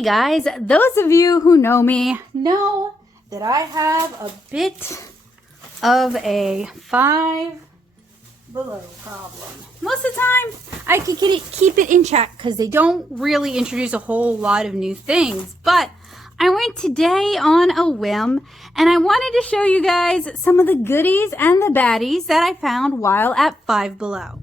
Hey guys, those of you who know me know that I have a bit of a 5 below problem. Most of the time I can keep it in check because they don't really introduce a whole lot of new things. But I went today on a whim and I wanted to show you guys some of the goodies and the baddies that I found while at 5 Below.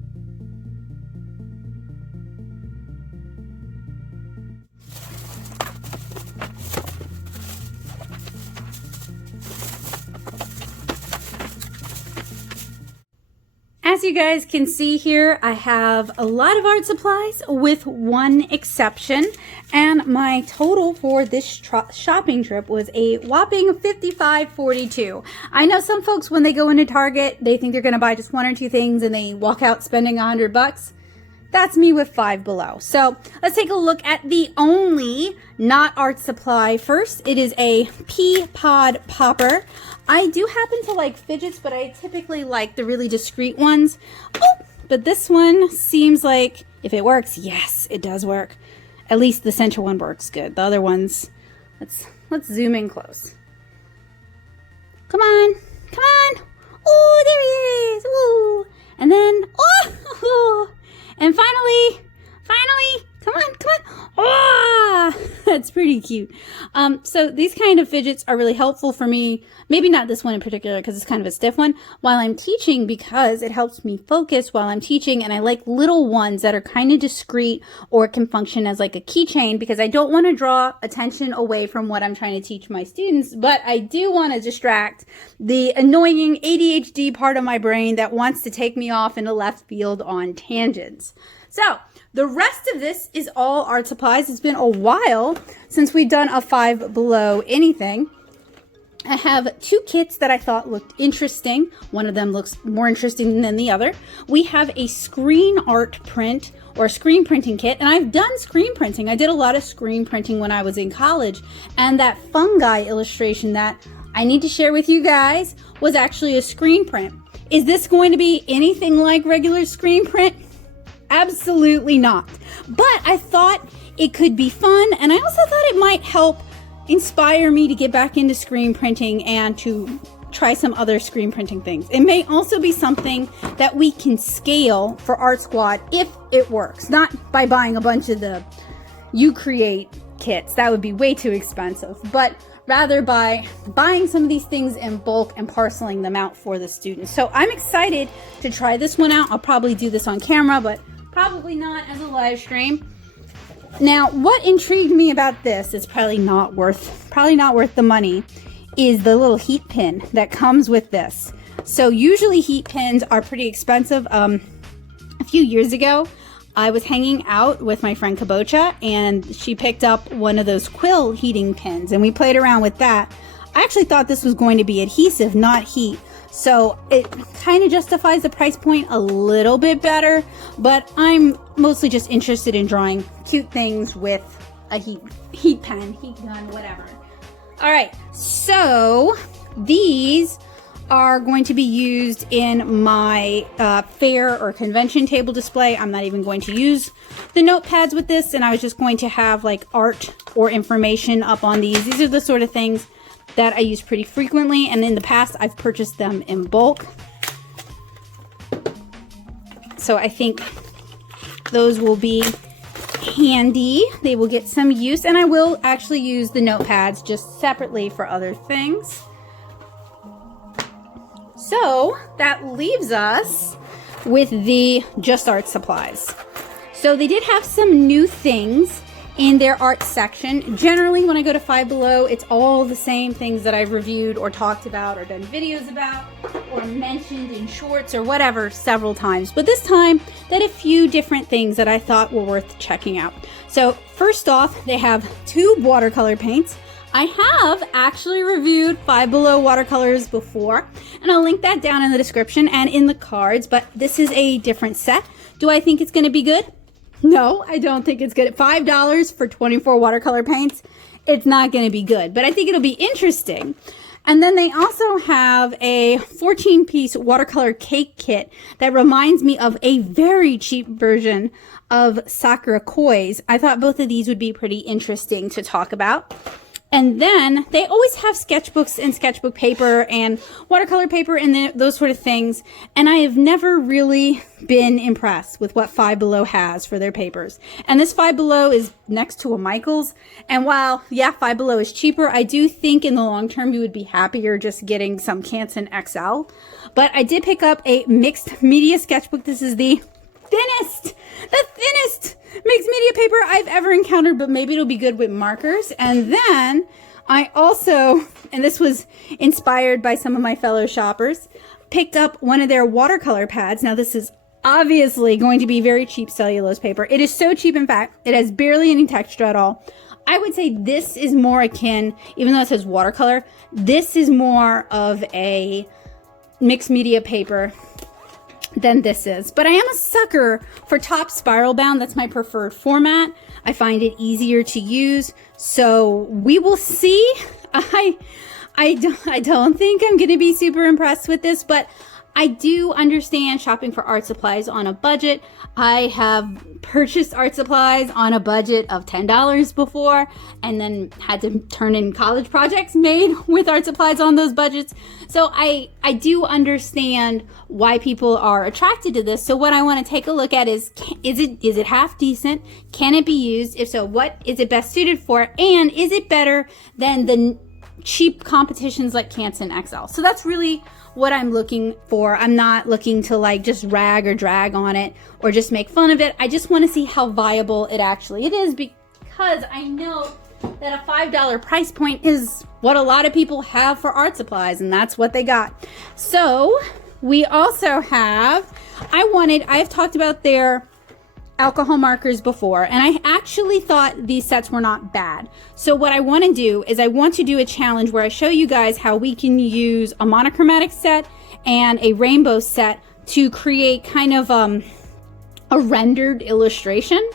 As you guys can see here, I have a lot of art supplies with one exception, and my total for this shopping trip was a whopping $55.42. I know some folks, when they go into Target, they think they're going to buy just one or two things and they walk out spending $100. That's me with 5 Below. So let's take a look at the only not art supply first. It is a pea pod popper. I do happen to like fidgets, but I typically like the really discreet ones. Oh, but this one seems like if it works, yes, it does work. At least the center one works good. The other ones, let's zoom in close. Come on, come on. Oh, there he is. Ooh. And then, oh, and finally, come on. Ah, that's pretty cute. So these kind of fidgets are really helpful for me. Maybe not this one in particular because it's kind of a stiff one while I'm teaching, because it helps me focus while I'm teaching. And I like little ones that are kind of discreet or can function as like a keychain, because I don't want to draw attention away from what I'm trying to teach my students, but I do want to distract the annoying ADHD part of my brain that wants to take me off into left field on tangents. So the rest of this is all art supplies. It's been a while since we've done a 5 Below anything. I have two kits that I thought looked interesting. One of them looks more interesting than the other. We have a screen art print or screen printing kit, and I've done screen printing. I did a lot of screen printing when I was in college, and that fungi illustration that I need to share with you guys was actually a screen print. Is this going to be anything like regular screen print? Absolutely not. But I thought it could be fun, and I also thought it might help inspire me to get back into screen printing and to try some other screen printing things. It may also be something that we can scale for Art Squad if it works, not by buying a bunch of the You Create kits. That would be way too expensive, but rather by buying some of these things in bulk and parceling them out for the students. So I'm excited to try this one out. I'll probably do this on camera, but probably not as a live stream. Now, what intrigued me about this is probably not worth the money, is the little heat pin that comes with this. So usually heat pins are pretty expensive. A few years ago, I was hanging out with my friend Kabocha, and she picked up one of those quill heating pins, and we played around with that. I actually thought this was going to be adhesive, not heat. So it kind of justifies the price point a little bit better, but I'm mostly just interested in drawing cute things with a heat pen, heat gun, whatever. All right, so these are going to be used in my fair or convention table display. I'm not even going to use the notepads with this, and I was just going to have like art or information up on these. These are the sort of things that I use pretty frequently, and in the past I've purchased them in bulk. So I think those will be handy. They will get some use, and I will actually use the notepads just separately for other things. So that leaves us with the Just Art supplies. So they did have some new things in their art section. Generally, when I go to 5 Below, it's all the same things that I've reviewed or talked about or done videos about or mentioned in shorts or whatever several times. But this time, they had a few different things that I thought were worth checking out. So first off, they have two watercolor paints. I have actually reviewed 5 Below watercolors before, and I'll link that down in the description and in the cards, but this is a different set. Do I think it's going to be good? No, I don't think it's good. At $5 for 24 watercolor paints, it's not going to be good, but I think it'll be interesting. And then they also have a 14-piece watercolor cake kit that reminds me of a very cheap version of Sakura Koi's. I thought both of these would be pretty interesting to talk about. And then they always have sketchbooks and sketchbook paper and watercolor paper and those sort of things. And I have never really been impressed with what 5Below has for their papers. And this 5Below is next to a Michaels. And while, yeah, 5Below is cheaper, I do think in the long term you would be happier just getting some Canson XL. But I did pick up a mixed media sketchbook. This is the thinnest mixed media paper I've ever encountered, but maybe it'll be good with markers. And then I also, and this was inspired by some of my fellow shoppers, picked up one of their watercolor pads. Now this is obviously going to be very cheap cellulose paper. It is so cheap, in fact, it has barely any texture at all. I would say this is more akin, even though it says watercolor, this is more of a mixed media paper than this is. But I am a sucker for top spiral bound. That's my preferred format. I find it easier to use. So we will see. I don't think I'm going to be super impressed with this, but I do understand shopping for art supplies on a budget. I have purchased art supplies on a budget of $10 before and then had to turn in college projects made with art supplies on those budgets. So I do understand why people are attracted to this. So what I want to take a look at is it half decent? Can it be used? If so, what is it best suited for? And is it better than the cheap competitions like Canson XL? So that's really what I'm looking for. I'm not looking to like just rag or drag on it or just make fun of it. I just want to see how viable it actually is, because I know that a $5 price point is what a lot of people have for art supplies, and that's what they got. So we also have, I've talked about their alcohol markers before, and I actually thought these sets were not bad. So what I want to do is I want to do a challenge where I show you guys how we can use a monochromatic set and a rainbow set to create kind of a rendered illustration.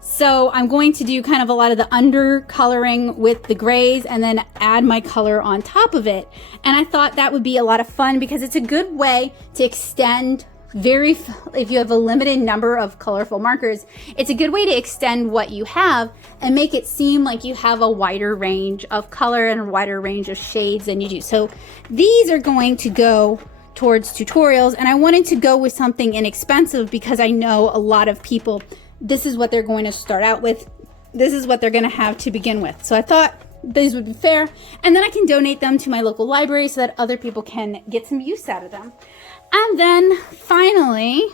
So I'm going to do kind of a lot of the undercoloring with the grays and then add my color on top of it. And I thought that would be a lot of fun because it's a good way to extend if you have a limited number of colorful markers, it's a good way to extend what you have and make it seem like you have a wider range of color and a wider range of shades than you do. So these are going to go towards tutorials, and I wanted to go with something inexpensive because I know a lot of people, this is what they're going to start out with. This is what they're going to have to begin with. So I thought these would be fair, and then I can donate them to my local library so that other people can get some use out of them. And then finally,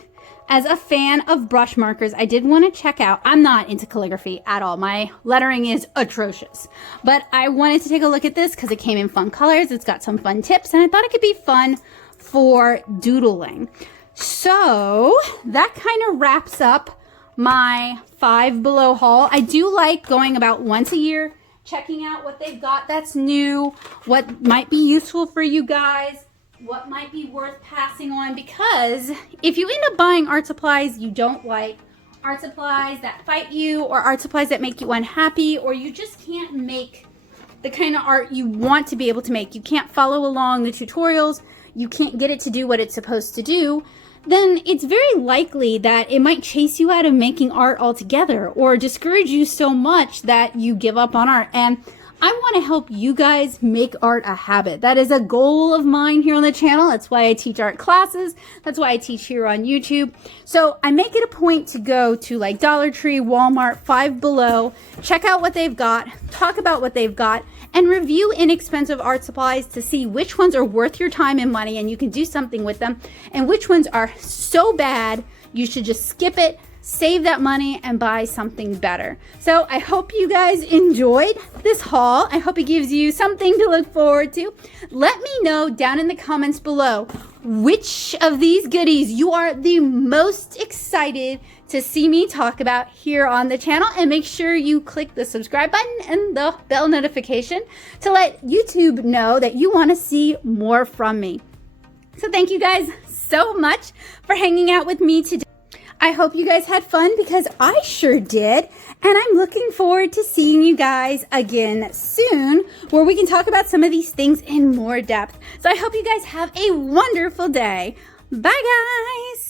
as a fan of brush markers, I did want to check out, I'm not into calligraphy at all. My lettering is atrocious, but I wanted to take a look at this because it came in fun colors. It's got some fun tips, and I thought it could be fun for doodling. So that kind of wraps up my 5Below haul. I do like going about once a year, checking out what they've got that's new, what might be useful for you guys, what might be worth passing on, because if you end up buying art supplies you don't like, art supplies that fight you, or art supplies that make you unhappy, or you just can't make the kind of art you want to be able to make, you can't follow along the tutorials, you can't get it to do what it's supposed to do, then it's very likely that it might chase you out of making art altogether or discourage you so much that you give up on art. And I want to help you guys make art a habit. That is a goal of mine here on the channel. That's why I teach art classes. That's why I teach here on YouTube. So I make it a point to go to like DollarTree, Walmart, 5Below, check out what they've got, talk about what they've got, and review inexpensive art supplies to see which ones are worth your time and money and you can do something with them, and which ones are so bad you should just skip it, save that money, and buy something better. So I hope you guys enjoyed this haul. I hope it gives you something to look forward to. Let me know down in the comments below which of these goodies you are the most excited to see me talk about here on the channel, and make sure you click the subscribe button and the bell notification to let YouTube know that you want to see more from me. So thank you guys so much for hanging out with me today. I hope you guys had fun because I sure did. And I'm looking forward to seeing you guys again soon where we can talk about some of these things in more depth. So I hope you guys have a wonderful day. Bye, guys.